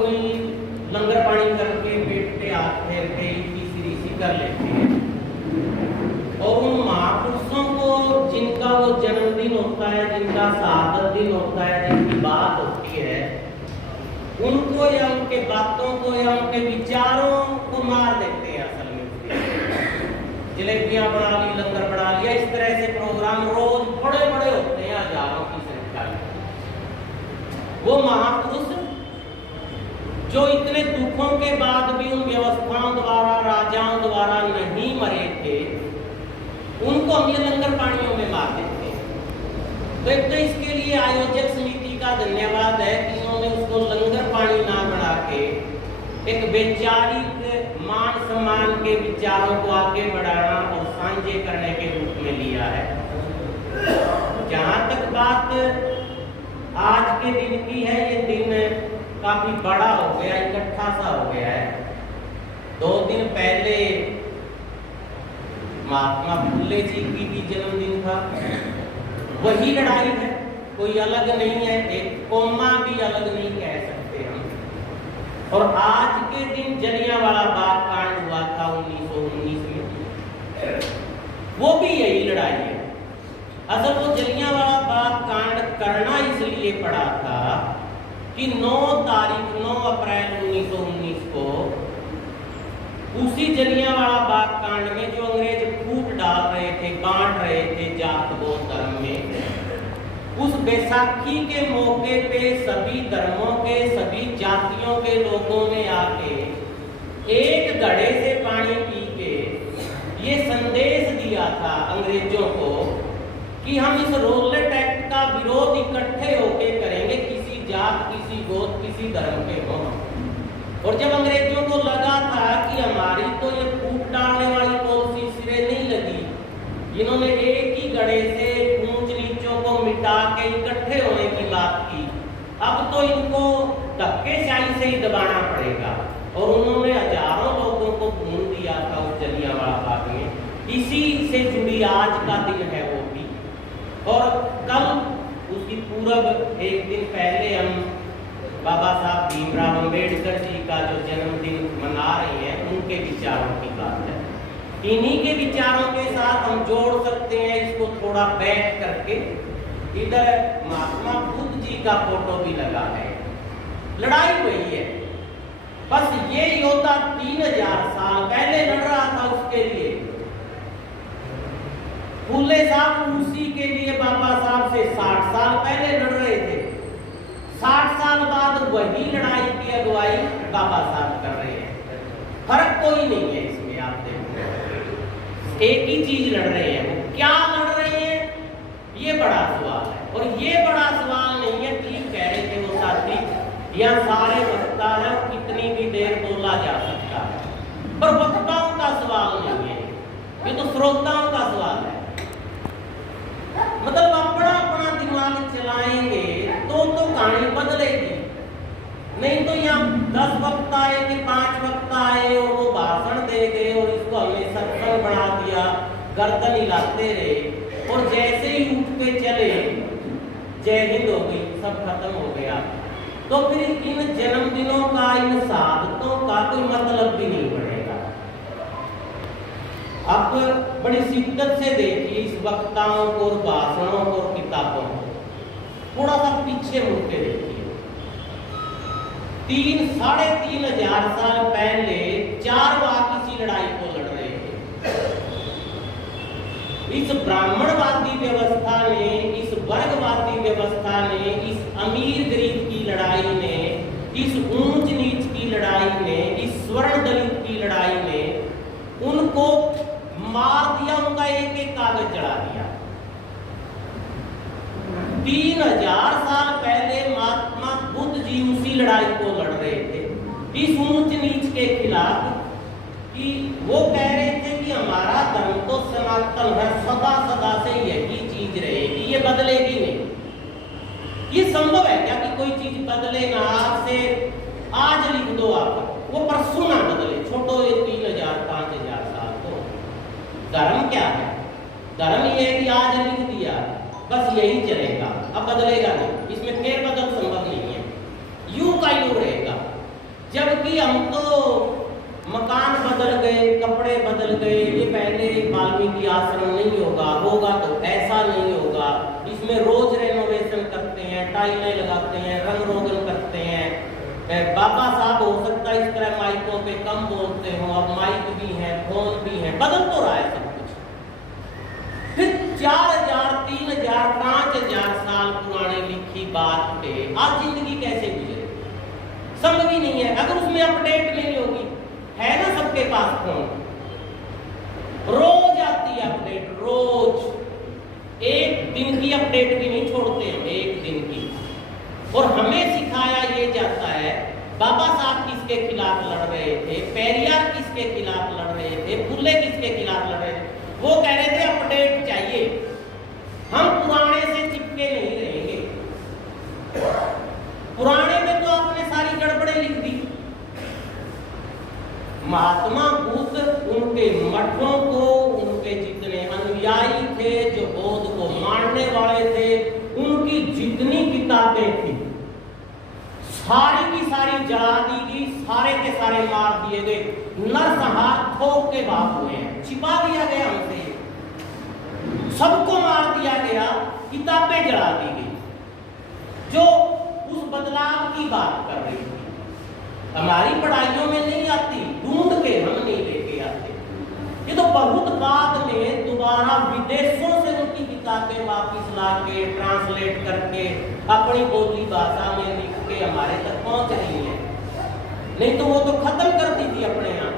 कोई लंगर पानी करके पेट पे हाथ फेर के तीसरी कर लेते हैं। और उन महापुरुषों को जिनका वो जन्मदिन होता है, जिनका शहादत दिन होता है, जिनकी बात होती है, उनको या उनके बातों को या उनके विचारों को मार देते हैं। असल में जलेबियां बना ली, लंगर बना लिया, इस तरह से प्रोग्राम रोज बड़े बड़े होते हैं, हजारों की संख्या में। वो महापुरुष जो इतने दुखों के बाद भी उन व्यवस्थाओं द्वारा, राजाओं द्वारा नहीं मरे थे, उनको हम ये लंगर पानियों में मार देते हैं। तो एक तो इसके लिए आयोजक समिति का धन्यवाद है कि उन्होंने उसको लंगर पानी ना बना के एक वैचारिक मान सम्मान के विचारों को आगे बढ़ाना और साझे करने के रूप में लिया है। जहां तक बात आज के दिन की है, ये दिन काफी बड़ा हो गया, इकट्ठा सा हो गया है। 2 दिन पहले महात्मा फुले जी की भी जन्मदिन था। वही लड़ाई है, कोई अलग नहीं है, एक कोमा भी अलग नहीं कह सकते हम। और आज के दिन जलियांवाला बाग कांड हुआ था 1919 में, वो भी यही लड़ाई है। असल वो जलियांवाला बाग कांड करना इसलिए पड़ा था कि 9 अप्रैल 1919 को उसी जलियांवाला बाग कांड में जो अंग्रेज फूट डाल रहे थे, बांट रहे थे जात बोध धर्म में, उस बैसाखी के मौके पे सभी धर्मों के, सभी जातियों के लोगों ने आके एक घड़े से पानी पी के ये संदेश दिया था अंग्रेजों को कि हम इस रोलेट एक्ट का विरोध इकट्ठे होके करेंगे, किसी जात, किसी गोत्र, किसी धर्म के हो। और जब अंग्रेजों को लगा था कि हमारी तो ये फूट डालने वाली पॉलिसी सिरे नहीं लगी, इन्होंने एक ही घड़े से ऊंच नीचों को मिटा के इकट्ठे होने की बात की, अब तो इनको धक्केशाही से ही दबाना पड़ेगा। और उन्होंने हजारों लोगों को खून दिया था उस जलियांवाला बाग में। इसी से जुड़ी आज का दिन है वो भी। और कल उसकी पूर्व एक दिन पहले हम बाबा साहब भीमराव अंबेडकर जी का जो जन्मदिन मना रहे हैं, उनके विचारों की बात है। इन्हीं के विचारों के साथ हम जोड़ सकते हैं इसको थोड़ा बैठ करके। इधर महात्मा बुद्ध जी का फोटो भी लगा है। लड़ाई वही है, बस ये योद्धा 3000 साल पहले लड़ रहा था उसके लिए। फूले साहब उसी के लिए बाबा साहब से 60 साल पहले लड़ रहे थे। 60 साल बाद वही लड़ाई की अगुवाई बाबा साहब कर रहे हैं। फर्क कोई नहीं है इसमें, आप देखो एक ही चीज लड़ रहे हैं। वो क्या लड़ रहे हैं, ये बड़ा सवाल है। और ये बड़ा सवाल नहीं है, ठीक कह रहे थे वो साथी, यह सारे वक्ता है, कितनी भी देर बोला जा सकता है, पर वक्ताओं का सवाल नहीं है, ये तो श्रोताओं का सवाल है। मतलब अपना अपना दिमाग चलाएंगे तो कहानी बदलेगी। नहीं तो यहाँ 10 वक्ता आए कि 5 वक्ता आए और वो भाषण दे गए और इसको हमने सत्संग बना दिया, गर्दन हिलाते रहे और जैसे ही उठ के चले जय हिंद हो गई, सब खत्म हो गया। तो फिर इन जन्मदिनों का, इन शहादतों का कोई मतलब भी नहीं पड़ेगा। आप बड़ी शिद्दत से देखिए इस वक्ताओं को, भाषणों को, किताबों को, थोड़ा सा पीछे मुड़ के देखिए। 3-3.5 हजार साल पहले 4 वाक इसी लड़ाई को लड़ रहे थे। इस ब्राह्मणवादी व्यवस्था ने, इस वर्गवादी व्यवस्था ने, इस अमीर गरीब की लड़ाई ने, इस ऊंच नीच की लड़ाई ने, इस स्वर्ण दलित की लड़ाई ने उनको मार दिया, उनका एक एक कागज चढ़ा दिया। 3000 साल पहले महात्मा बुद्ध जी उसी लड़ाई को लड़ रहे थे, इस ऊंच नीच के खिलाफ, कि वो कह रहे थे कि हमारा धर्म तो सनातन है, सदा सदा से यही चीज रहेगी, ये बदलेगी नहीं। ये संभव है क्या कि कोई चीज बदले ना? आज से आज लिख दो आप, वो परसों ना बदले, छोड़ो ये 3000-5000 साल। तो धर्म क्या है? धर्म ये है कि आज लिख दिया, बस यही चलेगा, अब बदलेगा नहीं, इसमें फेरबदल संभव नहीं है, यूं का यूं रहेगा। जबकि हम तो मकान बदल गए, कपड़े बदल गए, ये पहले वाल्मीकि आश्रम नहीं होगा तो ऐसा नहीं होगा, इसमें रोज रेनोवेशन करते हैं, टाइलें लगाते हैं, रंग रोगन करते हैं। बाबा साहब हो सकता है इस तरह माइकों पे कम बोलते हो, अब माइक भी है, फोन भी है, बदल तो रहा है सब कुछ। फिर 4000, 3000, 5000 साल पुराने लिखी बात पे आज जिंदगी कैसे गुजरे, समझ भी नहीं है। अगर उसमें अपडेट नहीं होगी, है ना सबके पास फोन, रोज आती है अपडेट, रोज एक दिन की अपडेट भी नहीं छोड़ते हम, एक दिन की। और हमें सिखाया ये जाता है, बाबा साहब किसके खिलाफ लड़ रहे थे, पेरियार किसके खिलाफ लड़ रहे थे, फुले किसके खिलाफ लड़ रहे थे, वो कह रहे थे अपडेट चाहिए, हम पुराने से चिपके नहीं रहेंगे। पुराने में तो आपने सारी गड़बड़े लिख दी। महात्मा बुद्ध, उनके मठों को, उनके जितने अनुयायी थे जो बौद्ध को मानने वाले थे, उनकी जितनी किताबें थी सारी की सारी जला दी गई, सारे के सारे मार दिए गए, नरसंहार थोक के बाप हुए हैं, छिपा दिया गया हमसे, सबको मार दिया गया, किताबें जला दी गई जो उस बदलाव की बात कर रही थी। हमारी पढ़ाइयों में नहीं आती, ढूंढ के हम नहीं लेके आते। ये तो बहुत बाद में दोबारा विदेशों से उनकी किताबें वापिस ला के ट्रांसलेट करके अपनी बोली भाषा में लिख के हमारे तक पहुंच रही है, नहीं तो वो तो खत्म कर दी थी अपने यहाँ।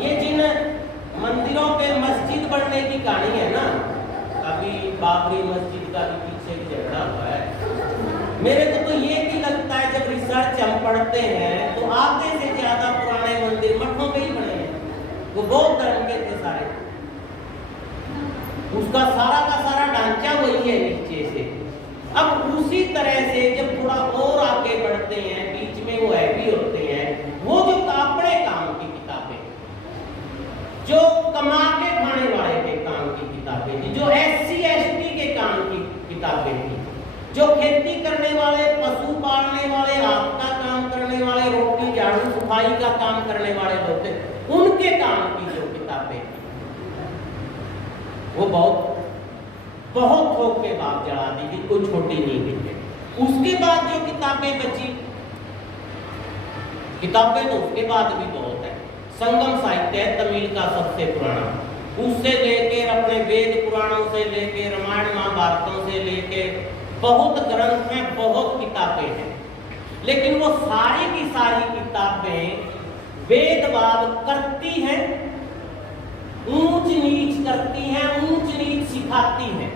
ये जिन मंदिरों पे मस्जिद बनने की कहानी है ना, अभी बाबरी मस्जिद का भी पीछे झगड़ा हुआ है, मेरे को तो ये भी लगता है जब रिसर्च हम पढ़ते हैं तो आधे से ज्यादा पुराने मंदिर मठों पे ही बने हैं, वो बौद्ध धर्म के थे सारे, उसका सारा का सारा ढांचा वही है नीचे से। अब उसी तरह से जब थोड़ा और आगे बढ़ते हैं, बीच में वो हैवी होते हैं, वो जो कापड़े काम की किताबें, जो कमा के खाने वाले के काम की किताबें थी, जो SC ST के काम की किताबें थी, जो खेती करने वाले, पशु पालने वाले, हाथ का काम करने वाले, रोटी झाड़ू सफाई का काम करने वाले लोग थे, उनके काम की जो किताबें थी वो बहुत थोक के बाद जला दी गई, कोई छोटी नहीं थी। उसके बाद जो किताबें बची, किताबें तो उसके बाद भी बहुत है। संगम साहित्य है तमिल का सबसे पुराना, उससे लेकर अपने वेद पुराणों से लेकर रामायण महाभारतों से लेकर बहुत ग्रंथ हैं, बहुत किताबें हैं, लेकिन वो सारी की सारी किताबें वेदवाद करती हैं, ऊंच नीच करती हैं, ऊंच नीच सिखाती हैं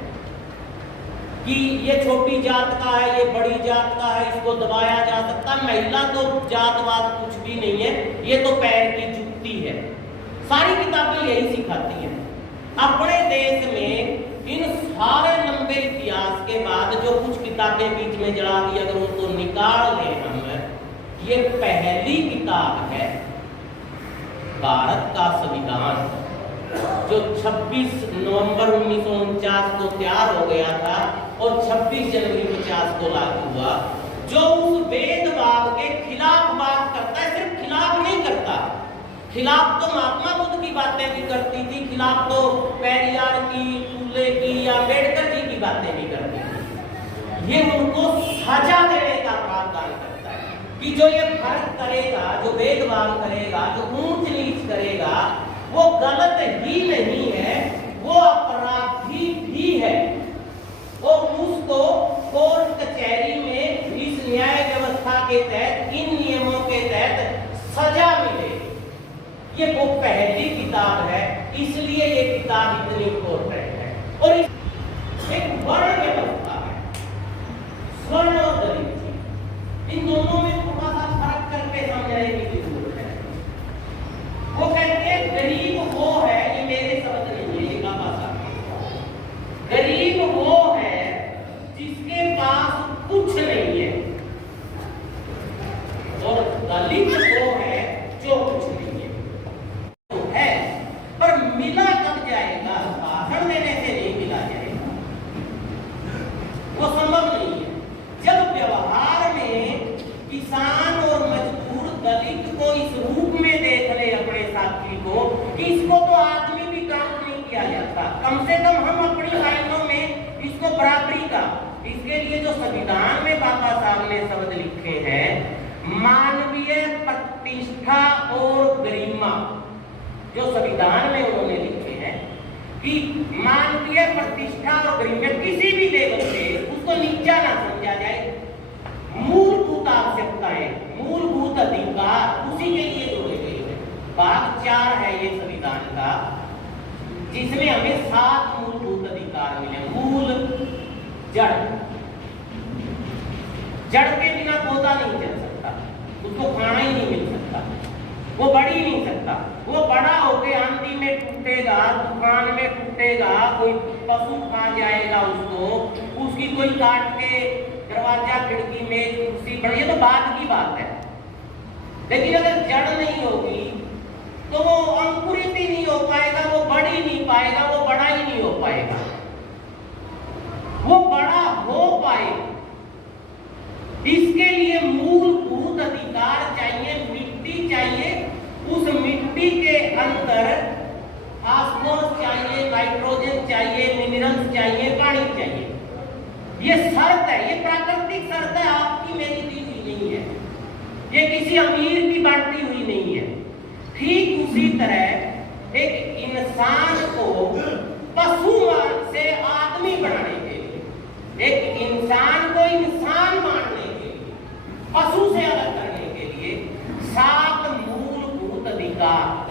कि ये छोटी जात का है, ये बड़ी जात का है, इसको दबाया जा सकता है। महिला तो जातवाद कुछ भी नहीं है, ये तो पैर की जुत्ती है। सारी किताबें यही सिखाती हैं। अपने देश में इन सारे लंबे इतिहास के बाद जो कुछ किताबें बीच में जला दी, अगर उनको निकाल लें हम, ये पहली किताब है भारत का संविधान, जो 26 नवंबर 1949 को तैयार हो गया था और 26 जनवरी 50 को लागू हुआ, जो उस वेदवाद के खिलाफ बात करता है। सिर्फ खिलाफ नहीं करता, खिलाफ तो महात्मा बुद्ध की बातें भी करती थी, खिलाफ तो पेरियार की, फुले की या अम्बेडकर जी की बातें भी करती थी। ये उनको सजा देने का प्रावधान करता है कि जो ये फर्क करेगा, जो भेदभाव करेगा, जो ऊंच नीच करेगा, वो गलत ही नहीं है, वो अपराधी भी है, वो उसको कोर्ट कचहरी में इस न्याय व्यवस्था के तहत, इन नियमों के तहत सजा मिलेगी। ये वो पहली किताब है, इसलिए ये किताब इतनी इम्पोर्टेंट है। और एक वर्ण व्यवस्था है, स्वर्ण और दलित, इन दोनों में थोड़ा सा फर्क करके समझने की जरूरत है। वो कहते हैं गरीब वो है, ये मेरे शब्द नहीं है, ये बाबा साहब, गरीब वो है जिसके पास कुछ नहीं है, और दलित वो है जो कुछ नहीं है। पर मिला कब जाएगा? भाषण देने से नहीं मिला जाएगा, वो संभव नहीं है। जब व्यवहार में किसान और मजदूर, दलित गरिमा जो संविधान में उन्होंने लिखे हैं कि मानवीय प्रतिष्ठा और गरिमा किसी भी लेवल से उसको नीचा ना समझा जाए, मूलभूत आवश्यकताएं, मूलभूत अधिकार उसी के लिए जोड़े गए हैं। भाग 4 है ये संविधान का, जिसमें हमें 7 मूलभूत अधिकार मिले। मूल, जड़, जड़ के बिना पौधा नहीं चल सकता, उसको खाना ही नहीं मिल सकता, वो बढ़ ही नहीं सकता। वो बड़ा होके आंधी में टूटेगा, तूफान में टूटेगा, कोई पशु खा जाएगा उसको, उसकी कोई काट के दरवाजा, खिड़की, मेज, कुर्सी बन, ये तो बाद की बात है। लेकिन अगर जड़ नहीं होगी तो वो अंकुरित ही नहीं हो पाएगा, वो बढ़ ही नहीं पाएगा, वो बड़ा ही नहीं हो पाएगा। वो बड़ा हो पाए इसके लिए मूलभूत अधिकार चाहिए, मिट्टी चाहिए, उस मिट्टी के अंदर फास्फोरस चाहिए, नाइट्रोजन चाहिए, मिनरल्स चाहिए, पानी चाहिए। ये शर्त है, ये प्राकृतिक शर्त है, आपकी मेरी दी हुई नहीं है, ये किसी अमीर की बांटी हुई नहीं है। ठीक उसी तरह एक इंसान को पशु से आदमी बनाने के लिए, एक इंसान को इंसान मानने के लिए, पशु से अलग करने के लिए 7 मूलभूत अधिकार।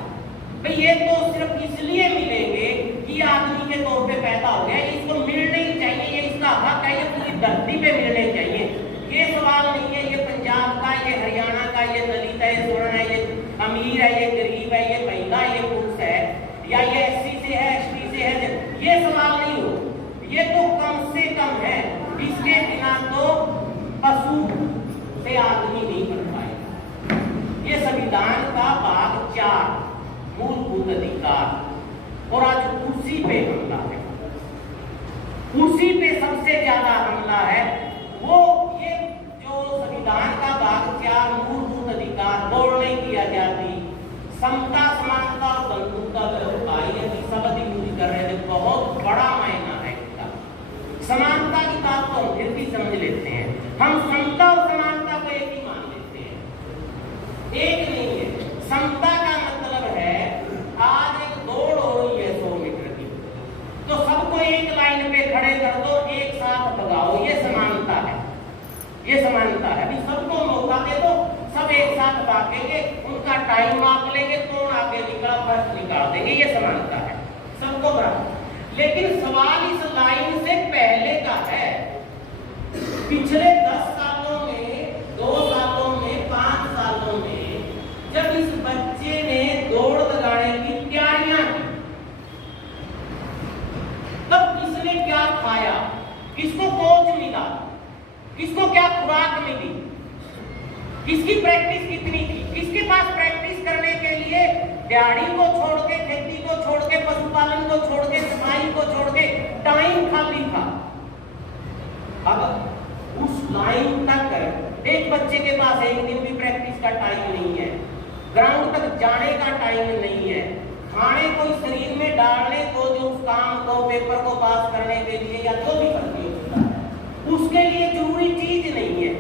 ये तो सिर्फ इसलिए मिलेंगे कि आदमी के तौर पे पैदा हो गया, इसको मिलने ही चाहिए, ये इसका हक है, ये पूरी धरती पे मिलने चाहिए। ये सवाल नहीं है ये पंजाब का, ये हरियाणा का, ये दलित है, ये स्वर्ण है, ये अमीर है, ये गरीब है, ये महिला, ये पुरुष है, या ये SC से है, ST से है, ये सवाल नहीं हो। ये तो कम से कम है, इसके बिना तो पशु से आदमी नहीं बन पाएगा। ये संविधान का भाग 4 मूलभूत अधिकार। और आज उसी पे हमला है, उसी पे सबसे ज्यादा हमला है। वो ये जो संविधान का भाग 4 मूलभूत अधिकार बोलने की आजादी, समता, समानता और बंधुता शब्द यूज कर रहे थे, बहुत बड़ा मायना है इसका। समानता की बात तो हम फिर भी समझ लेते हैं, हम समता और समानता को एक ही मान लेते हैं, एक नहीं है। समता का मतलब है आज एक दौड़ हो रही है 100 मीटर की, तो सबको एक लाइन पे खड़े कर दो, एक साथ भगाओ, ये समानता है, ये समानता है। अभी सबको मौका दे दो, सब एक साथ भागेंगे, उनका टाइम माप लेंगे, कौन आगे निकला फर्स्ट निकाल देंगे, ये समानता है, सबको बराबर। लेकिन सवाल इस लाइन से पहले का है। पिछले 10 सालों में, 2 सालों में, 5 सालों में जब इस बच्चे ने दौड़ लगाने की तैयारियां की, तब किसने क्या खाया, किसको कोच मिला, किसको क्या खुराक मिली, किसकी प्रैक्टिस कितनी थी, किसके पास प्रैक्टिस करने के लिए दिहाड़ी को छोड़ के, खेती को छोड़ के, पशुपालन को छोड़ के, सफाई को छोड़ के टाइम खाली था। अब उस लाइन तक एक बच्चे के पास एक दिन भी प्रैक्टिस का टाइम नहीं है, ग्राउंड तक जाने का टाइम नहीं है, खाने को शरीर में डालने को, जो उस काम को, पेपर को पास करने के लिए या जो भी करती होता है, उसके लिए जरूरी चीज नहीं है।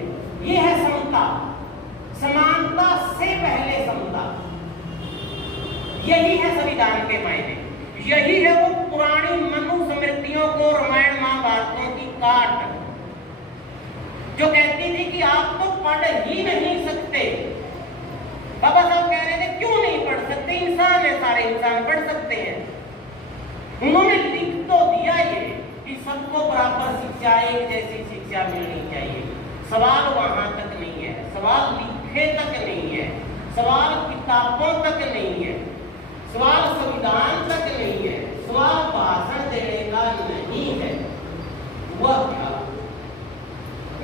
ये है समता, समानता से पहले समता। यही है संविधान के मायने, यही है वो पुरानी मनु स्मृतियों को, रामायण महाभारतों की काट, जो कहती थी कि आप तो पढ़ ही नहीं सकते। बाबा साहब कह रहे थे क्यों नहीं पढ़ सकते, इंसान है, सारे इंसान पढ़ सकते हैं। उन्होंने लिख तो दिया ये कि सबको बराबर शिक्षा, एक जैसी शिक्षा मिलनी चाहिए। सवाल वहां तक नहीं है, सवाल लिखे तक नहीं है, सवाल किताबों तक नहीं है, सवाल संविधान तक नहीं है, सवाल भाषण देने का नहीं है। वह क्या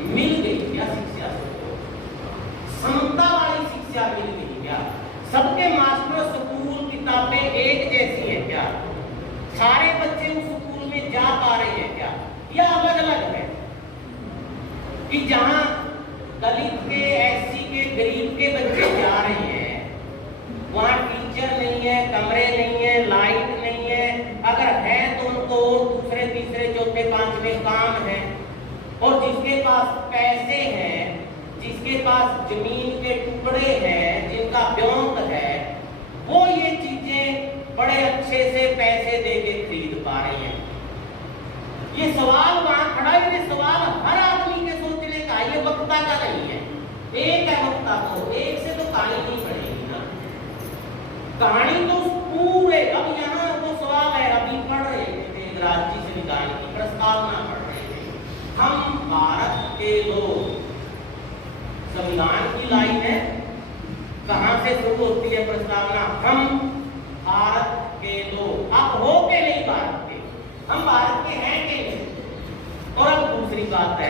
मिल गई क्या शिक्षा, समता वाली शिक्षा मिल गई क्या? सबके मास्टर स्कूल किताबें एक जैसी हैं क्या? सारे बच्चे उस स्कूल में जा पा रहे हैं क्या, या अलग अलग है? कि जहां दलित के, SC के, गरीब के बच्चे जा रहे हैं, वहां टीचर नहीं है, कमरे नहीं है, लाइट नहीं है, अगर है तो उनको दूसरे, तीसरे, चौथे, 5वें काम है। और जिसके पास पैसे हैं, जिसके पास जमीन के टुकड़े हैं, जिनका ब्योंत है, वो ये सवाल वहां खड़ा है, ये सवाल हर आदमी के सोचने का, ये वक्ता का नहीं है। एक है वक्ता, तो एक से तो कहानी नहीं पड़ेगी ना, कहानी तो पूरे। अब यहाँ वो सवाल है, अभी पढ़ रहे थे राज्य से निकाल की प्रस्तावना पढ़ रहे थे, हम भारत के लोग, संविधान की लाइन है, कहां से शुरू होती है प्रस्तावना, हम भारत के लोग। आप हो के नहीं भारत के, हम भारत के हैं के नहीं। और अब दूसरी बात है,